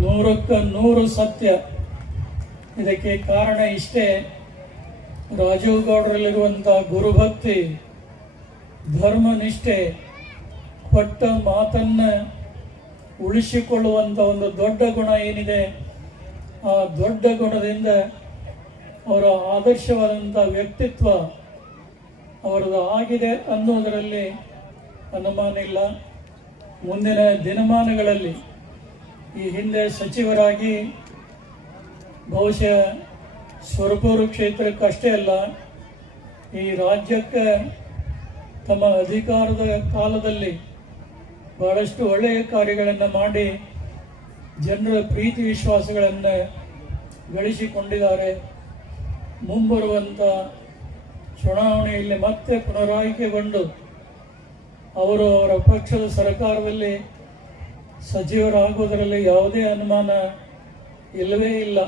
ನೂರಕ್ಕೆ ನೂರು ಸತ್ಯ. ಇದಕ್ಕೆ ಕಾರಣ ಇಷ್ಟೇ, ರಾಜೀವ್ ಗೌಡರಲ್ಲಿರುವಂಥ ಗುರುಭಕ್ತಿ, ಧರ್ಮನಿಷ್ಠೆ, ಕೊಟ್ಟ ಮಾತನ್ನು ಉಳಿಸಿಕೊಳ್ಳುವಂಥ ಒಂದು ದೊಡ್ಡ ಗುಣ ಏನಿದೆ, ಆ ದೊಡ್ಡ ಗುಣದಿಂದ ಅವರ ಆದರ್ಶವಾದಂಥ ವ್ಯಕ್ತಿತ್ವ ಅವರದು ಆಗಿದೆ ಅನ್ನೋದರಲ್ಲಿ ಅನುಮಾನ ಇಲ್ಲ. ಮುಂದಿನ ದಿನಮಾನಗಳಲ್ಲಿ ಈ ಹಿಂದೆ ಸಚಿವರಾಗಿ ಬಹುಶಃ ಸುರಪುರ ಕ್ಷೇತ್ರಕ್ಕಷ್ಟೇ ಅಲ್ಲ, ಈ ರಾಜ್ಯಕ್ಕೆ ತಮ್ಮ ಅಧಿಕಾರದ ಕಾಲದಲ್ಲಿ ಬಹಳಷ್ಟು ಒಳ್ಳೆಯ ಕಾರ್ಯಗಳನ್ನು ಮಾಡಿ ಜನರ ಪ್ರೀತಿ ವಿಶ್ವಾಸಗಳನ್ನು ಗಳಿಸಿಕೊಂಡಿದ್ದಾರೆ. ಮುಂಬರುವಂಥ ಚುನಾವಣೆಯಲ್ಲಿ ಮತ್ತೆ ಪುನರಾಯ್ಕೆಗೊಂಡು ಅವರು ಅವರ ಪಕ್ಷದ ಸರ್ಕಾರದಲ್ಲಿ ಸಚಿವರಾಗುವುದರಲ್ಲಿ ಯಾವುದೇ ಅನುಮಾನ ಇಲ್ಲವೇ ಇಲ್ಲ.